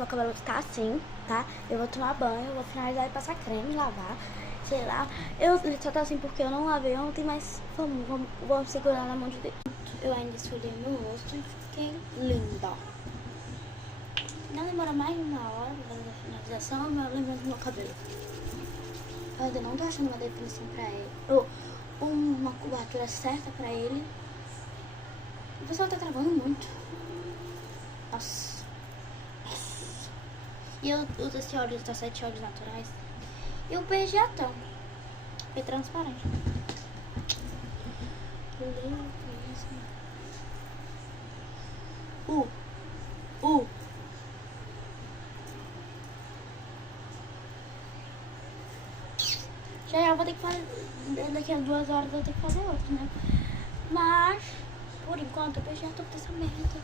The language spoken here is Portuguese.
meu cabelo tá assim, tá? Eu vou tomar banho, vou finalizar e passar creme, lavar, sei lá. Ele só tá assim porque eu não lavei ontem, mas vamos segurar na mão de Deus. Eu ainda esfoliei meu rosto e fiquei linda. Não demora mais de uma hora pra fazer a finalização, mas eu lembro do meu cabelo. Eu ainda não tô achando uma definição pra ele, ou uma cobertura certa pra ele. O pessoal tá travando muito. Nossa. E eu uso esse óleo da 7 óleos naturais. E o beijatão. É transparente. Já eu vou ter que fazer. Daqui a 2 horas eu vou ter que fazer outro, né? Mas, por enquanto, eu beijei a toda essa merda.